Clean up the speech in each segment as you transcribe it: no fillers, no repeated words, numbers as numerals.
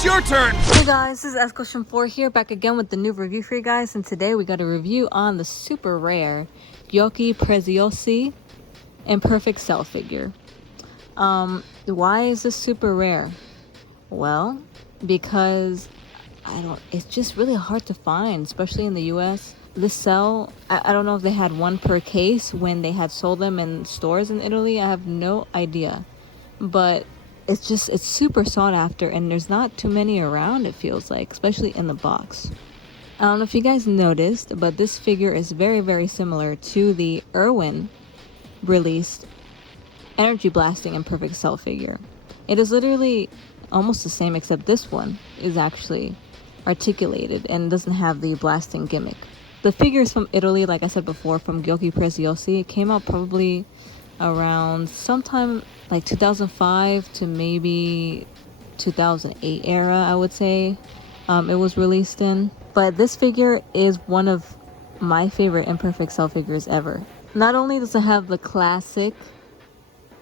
it's your turn! Hey guys, this is Ask Question 4 here, back again with the new review for you guys, and today we got a review on the super rare Giochi Preziosi Imperfect cell figure. Why is this super rare? Well, because it's just really hard to find, especially in the US. This cell, I don't know if they had one per case when they had sold them in stores in Italy. I have no idea, but it's super sought after, and there's not too many around, it feels like, especially in the box. I don't know if you guys noticed, but this figure is very, very similar to the Irwin released energy blasting Imperfect cell figure. It is literally almost the same, except this one is actually articulated and doesn't have the blasting gimmick. The figure is from Italy, like I said before, from Giochi Preziosi. It came out probably around sometime like 2005 to maybe 2008 era, I would say. It was released in. But this figure is one of my favorite Imperfect cell figures ever. Not only does it have the classic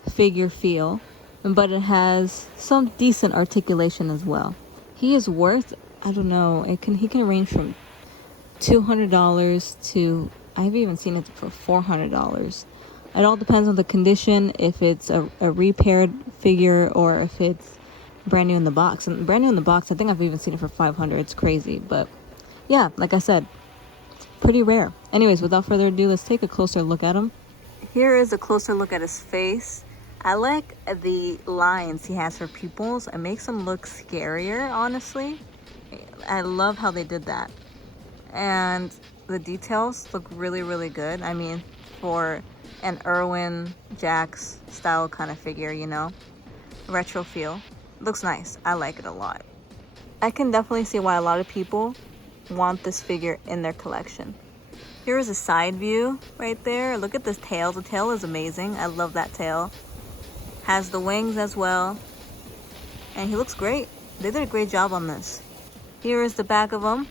figure feel, but it has some decent articulation as well. He is worth, I don't know, he can range from $200 to, I've even seen it for $400. It all depends on the condition, if it's a repaired figure or if it's brand new in the box. And brand new in the box, I think I've even seen it for $500. It's crazy, but yeah, like I said, pretty rare. Anyways, without further ado, let's take a closer look at him. Here is a closer look at his face. I like the lines he has for pupils. It makes him look scarier, honestly. I love how they did that. And the details look really, really good. I mean, for an Irwin Jax style kind of figure, you know, retro feel. Looks nice. I like it a lot. I can definitely see why a lot of people want this figure in their collection. Here is a side view right there. Look at this tail. The tail is amazing. I love that tail. Has the wings as well. And he looks great. They did a great job on this. Here is the back of him.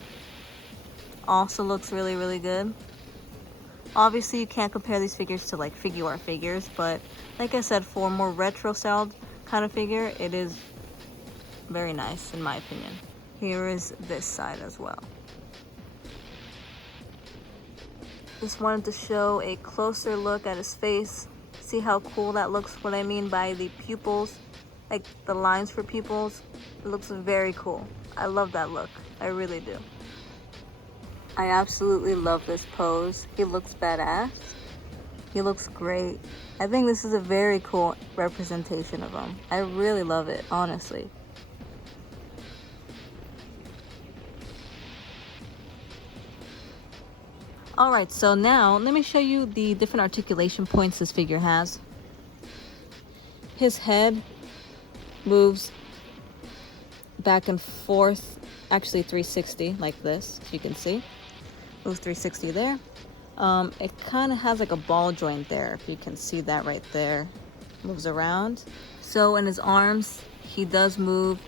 Also looks really, really good. Obviously, you can't compare these figures to like Figuart figures, but like I said, for a more retro styled kind of figure, it is very nice in my opinion. Here is this side as well. Just wanted to show a closer look at his face. See how cool that looks, what I mean by the pupils, like the lines for pupils. It looks very cool. I love that look. I really do. I absolutely love this pose. He looks badass. He looks great. I think this is a very cool representation of him. I really love it, honestly. Alright, so now let me show you the different articulation points this figure has. His head moves back and forth, actually 360 like this, as you can see. Moves 360 there. It kind of has like a ball joint there, if you can see that right there. Moves around. So in his arms, he does move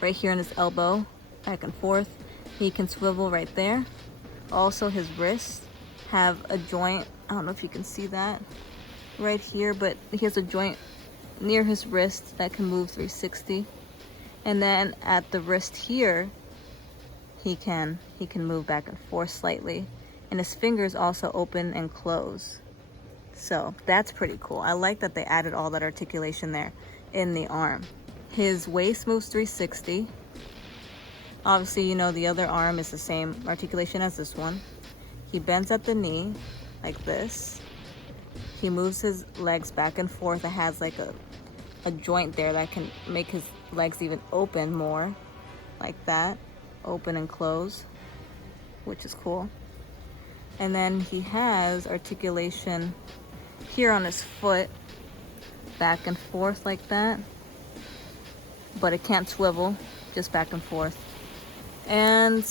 right here in his elbow, back and forth. He can swivel right there. Also, his wrists have a joint. I don't know if you can see that right here, but he has a joint near his wrist that can move 360. And then at the wrist here, he can move back and forth slightly. And his fingers also open and close. So that's pretty cool. I like that they added all that articulation there in the arm. His waist moves 360. Obviously, you know, the other arm is the same articulation as this one. He bends at the knee like this. He moves his legs back and forth. It has like a joint there that can make his legs even open more, like that. Open and close, which is cool. And then he has articulation here on his foot, back and forth like that. But it can't swivel, just back and forth. And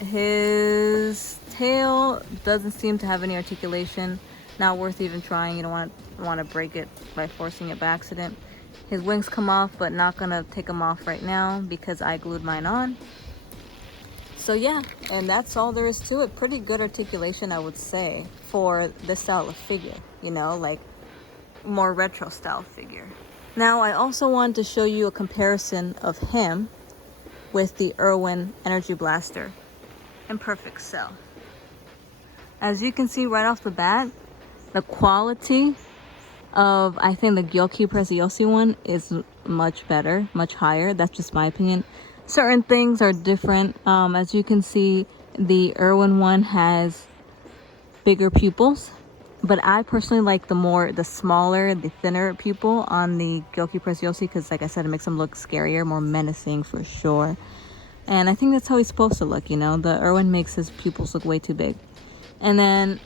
his tail doesn't seem to have any articulation. Not worth even trying. You don't want to break it by forcing it by accident. His wings come off, but not gonna take them off right now because I glued mine on. So yeah, and that's all there is to it. Pretty good articulation, I would say, for this style of figure, you know, like more retro style figure. Now, I also wanted to show you a comparison of him with the Irwin Energy Blaster Imperfect cell. As you can see right off the bat, the quality of, I think, the Giochi Preziosi one is much better, much higher. That's just my opinion. Certain things are different. As you can see, the Irwin one has bigger pupils, but I personally like the smaller, the thinner pupil on the Giochi Preziosi, because like I said, it makes him look scarier, more menacing for sure. And I think that's how he's supposed to look, you know. The Irwin makes his pupils look way too big. And then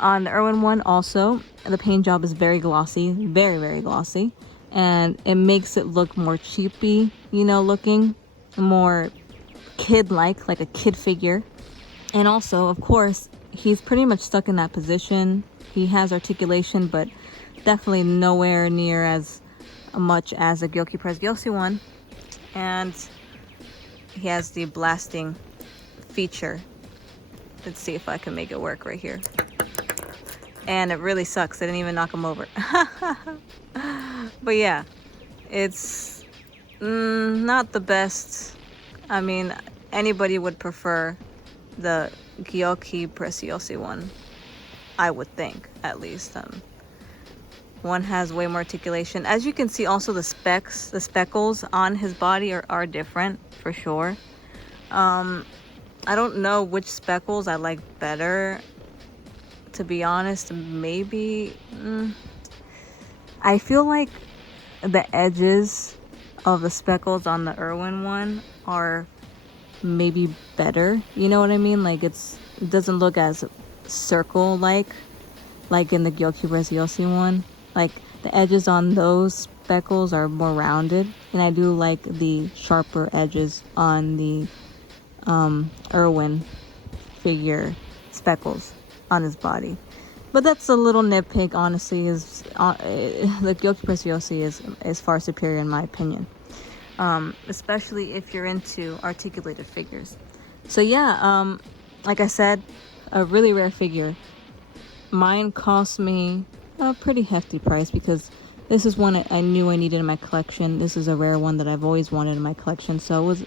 on the Irwin one also, the paint job is very glossy, very, very glossy. And it makes it look more cheapy, you know, looking more kid-like, like a kid figure. And also, of course, he's pretty much stuck in that position. He has articulation, but definitely nowhere near as much as the Giochi Preziosi one. And he has the blasting feature. Let's see if I can make it work right here. And it really sucks. I didn't even knock him over. But yeah, it's not the best. I mean, anybody would prefer the Giochi Preziosi one, I would think, at least. One has way more articulation. As you can see, also the speckles on his body are different for sure. I don't know which speckles I like better, to be honest. Maybe I feel like the edges of the speckles on the Irwin one are maybe better, you know what I mean? Like it doesn't look as circle like in the Giochi Preziosi one. Like the edges on those speckles are more rounded, and I do like the sharper edges on the Irwin figure speckles on his body. But that's a little nitpick, honestly. Is the Giochi Preziosi is far superior in my opinion, especially if you're into articulated figures. So yeah, like I said, a really rare figure. Mine cost me a pretty hefty price because this is one I knew I needed in my collection. This is a rare one that I've always wanted in my collection, so I was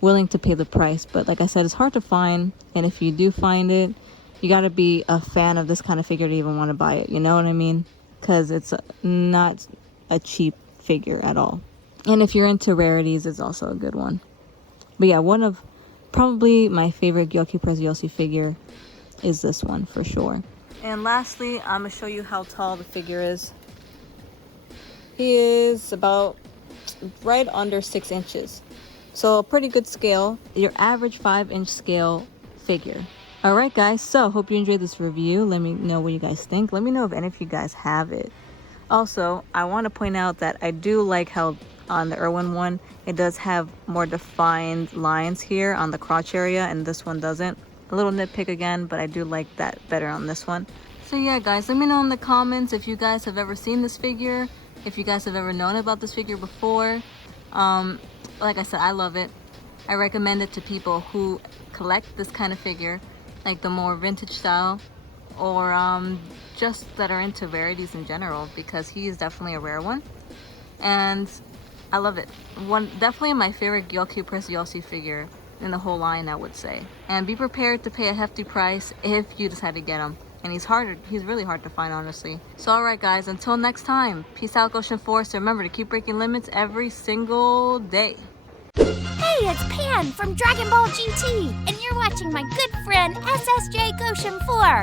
willing to pay the price. But like I said, it's hard to find, and if you do find it, you got to be a fan of this kind of figure to even want to buy it, you know what I mean? Because it's not a cheap figure at all. And if you're into rarities, it's also a good one. But yeah, one of probably my favorite Giochi Preziosi figure is this one for sure. And lastly, I'm going to show you how tall the figure is. He is about right under 6 inches. So a pretty good scale. Your average 5-inch scale figure. Alright guys, so hope you enjoyed this review. Let me know what you guys think. Let me know if any of you guys have it. Also, I want to point out that I do like how on the Irwin one, it does have more defined lines here on the crotch area, and this one doesn't. A little nitpick again, but I do like that better on this one. So yeah guys, let me know in the comments if you guys have ever seen this figure, if you guys have ever known about this figure before. Like I said, I love it. I recommend it to people who collect this kind of figure, like the more vintage style, or just that are into rarities in general, because he is definitely a rare one. And I love it. Definitely my favorite Giochi Preziosi figure in the whole line, I would say. And be prepared to pay a hefty price if you decide to get him. And he's really hard to find, honestly. So alright guys, until next time, peace out, Goshen Forest. Remember to keep breaking limits every single day. Hey, it's Pan from Dragon Ball GT, and you're watching my good friend SSJ Goshen 4.